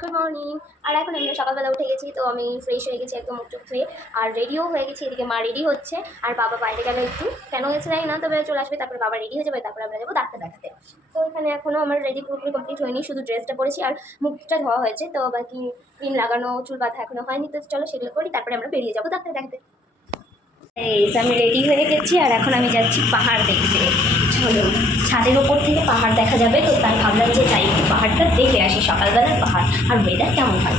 Good morning আর এখন আমরা সকালবেলা উঠে গেছি, তো আমি ফ্রেশ হয়ে গেছি একদম মুখ টুক ধুয়ে, আর রেডিও হয়ে গেছি, এদিকে মা রেডি হচ্ছে, আর বাবা বাইরে গেল একটু। কেন গেছে জানি না, তবে চলে আসবে, তারপরে বাবা রেডি হয়ে যাবে, তারপরে আমরা যাব ডাক্তার দেখাতে। তো এখানে এখনও আমার রেডি পুরোপুরি কমপ্লিট হয়নি, শুধু ড্রেসটা পরেছি, আর মুখটা ধোয়া হয়েছে, তো বাকি ক্রিম লাগানো, চুল বাঁধা এখনও হয়নি, তো চলো সেগুলো করি, তারপরে আমরা বেরিয়ে যাব ডাক্তার দেখাতে। এই আমি রেডি হয়ে গেছি, আর এখন আমি যাচ্ছি পাহাড় দেখতে। চলো। ছাদের ওপর থেকে পাহাড় দেখা যাবে, তো তাই ভাবলাম যে যাই পাহাড়টা দেখে আসি, সকালবেলার পাহাড়। আর ওয়েদার কেমন হয়?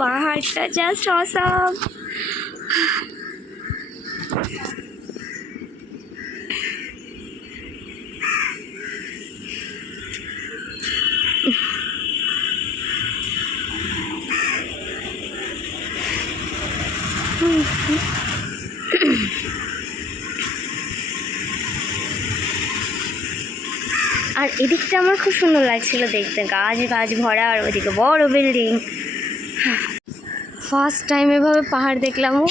পাহাড়টা জাস্ট অসাম আর এদিকটা আমার খুব সুন্দর লাগছিল দেখতে। গাছ গাছ ভরা আর ওদিকে বড় বিল্ডিং ফার্স্ট টাইম এভাবে পাহাড় দেখলাম। ও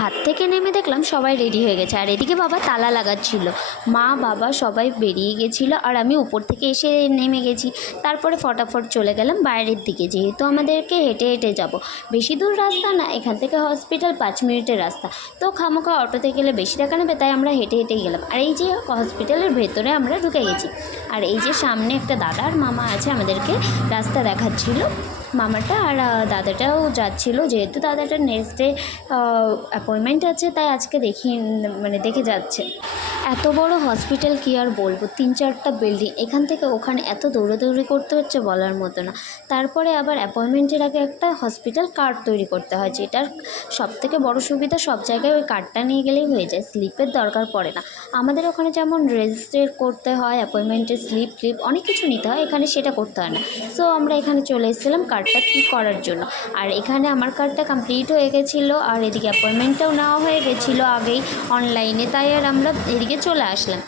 ছাদ থেকে নেমে দেখলাম সবাই রেডি হয়ে গেছে। আর এদিকে বাবা তালা লাগাচ্ছিল। মা, বাবা সবাই বেরিয়ে গেছিল আর আমি উপর থেকে এসে নেমে গেছি। তারপরে ফটাফট চলে গেলাম বাইরের দিকে। যেহেতু আমাদেরকে হেঁটে হেঁটে যাব। বেশি দূর রাস্তা না, এখান থেকে হসপিটাল পাঁচ মিনিটের রাস্তা। তো খামোখা অটোতে গেলে বেশি টাকা নেবে, তাই আমরা হেঁটে হেঁটে গেলাম। আর এই যে হসপিটালের ভেতরে আমরা ঢুকে গেছি। আর এই যে সামনে একটা দাদার মামা আছে আমাদেরকে রাস্তা দেখাচ্ছিল। মামাটা আর দাদাটাও যাচ্ছিল। যেহেতু দাদাটার নেক্সট ডে অ্যাপয়েন্টমেন্ট আছে, তাই আজকে দেখি মানে দেখে যাচ্ছে। এত বড় হসপিটাল কি আর বলব? তিন চারটা বিল্ডিং এখান থেকে ওখানে এত দৌড়াদৌড়ি করতে হচ্ছে বলার মতো না। তারপরে আবার অ্যাপয়েন্টমেন্টের আগে একটা হসপিটাল কার্ড তৈরি করতে হয়, যেটার সব থেকে বড় সুবিধা সব জায়গায় ওই কার্ডটা নিয়ে গেলেই হয়ে যায়। স্লিপের দরকার পড়ে না। আমাদের ওখানে যেমন রেজিস্টার করতে হয় অ্যাপয়েন্টমেন্টের স্লিপ ক্লিপ অনেক কিছু নিতে হয়, এখানে সেটা করতে হয় না। সো আমরা এখানে চলে এসেছিলাম কার্ডটা করার জন্য। আর এখানে আমার কার্ডটা কমপ্লিট হয়ে গেছিল, আর এদিকে অ্যাপয়েন্টমেন্টটাও নেওয়া হয়ে গেছিল আগেই অনলাইনে তাই আর আমরা এদিকে চলে আসলাম।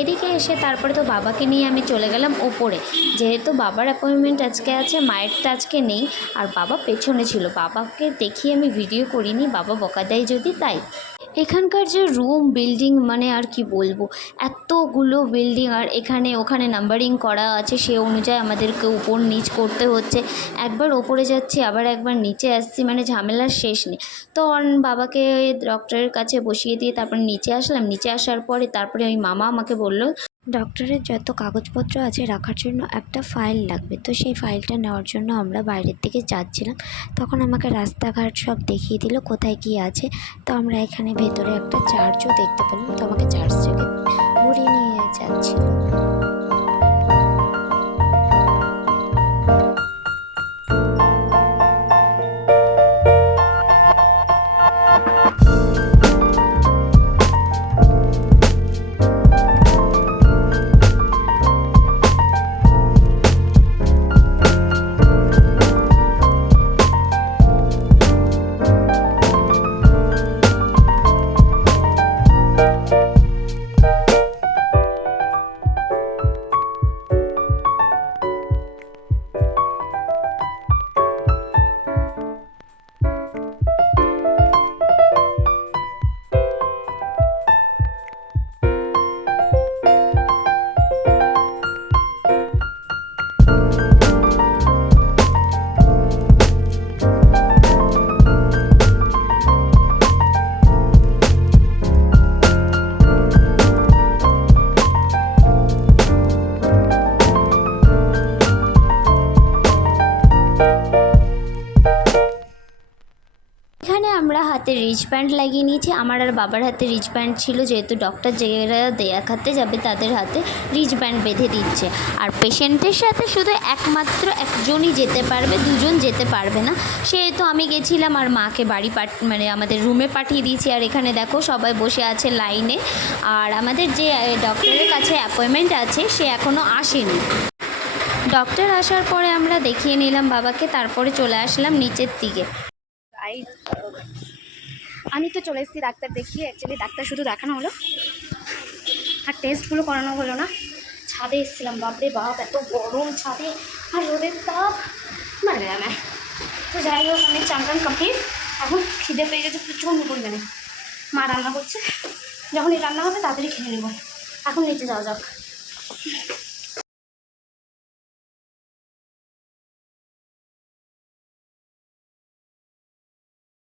এদিকে এসে তারপরে তো বাবাকে নিয়ে আমি চলে গেলাম ওপরে। যেহেতু বাবার অ্যাপয়েন্টমেন্ট আজকে আছে মায়েরটা আজকে নেই, আর বাবা পেছনে ছিল। বাবাকে দেখিয়ে আমি ভিডিও করিনি, বাবা বকা দেয় যদি, তাই। এখানকার যে রুম বিল্ডিং মানে আর কি বলব? এতগুলো বিল্ডিং আর এখানে, ওখানে নাম্বারিং করা আছে, সে অনুযায়ী আমাদেরকে উপর নিচ করতে হচ্ছে। একবার ওপরে যাচ্ছি, আবার একবার নিচে আসছি মানে ঝামেলার শেষ নেই। তো অন- বাবাকে ডক্টরের কাছে বসিয়ে দিয়ে তারপর নিচে আসলাম। নিচে আসার পরে তারপরে ওই মামা আমাকে বলল ডক্টরের যত কাগজপত্র আছে রাখার জন্য একটা ফাইল লাগবে। তো সেই ফাইলটা নেওয়ার জন্য আমরা বাইরের দিকে যাচ্ছিলাম। তখন আমাকে রাস্তাঘাট সব দেখিয়ে দিল কোথায় কি আছে। তো আমরা এখানে ভেতরে একটা চার্চও দেখতে পেলাম। তো আমাকে চার্চ থেকে ঘুরিয়ে নিয়ে যাচ্ছিল। এখানে আমরা হাতে রিচ ব্যান্ড লাগিয়ে নিয়েছি। আমার আর বাবার হাতে রিচ ব্যান্ড ছিল, যেহেতু ডক্টর যারা দেখাতে যাবে তাদের হাতে রিচ ব্যান্ড বেঁধে দিচ্ছে। আর পেশেন্টের সাথে শুধু একমাত্র একজনই যেতে পারবে, দুজন যেতে পারবে না। সেহেতু আমি গেছিলাম আর মাকে বাড়ি পাঠ মানে আমাদের রুমে পাঠিয়ে দিয়েছি। আর এখানে দেখো সবাই বসে আছে লাইনে। আর আমাদের যে ডক্টরের কাছে অ্যাপয়েন্টমেন্ট আছে, সে এখনও আসেনি। ডক্টর আসার পরে আমরা দেখিয়ে নিলাম বাবাকে, তারপরে চলে আসলাম নিচের দিকে। গাইস আমি তো চলে এসেছি ডাক্তার দেখিয়ে অ্যাকচুয়ালি ডাক্তার শুধু দেখানো হলো। আর টেস্টগুলো করানো হলো না। ছাদে এসেছিলাম, বাপরে বাপ, এত গরম ছাদে। আর রোদের তাপ। মানে না তো যাই হোক, আমি চান কমপ্লিট এখন খিদে পেয়ে গেছে প্রচণ্ড পরিমাণে। মা রান্না করছে। যখন এই রান্না হবে, তাড়াতাড়ি খেয়ে নেব। এখন নিচে যাওয়া যাক।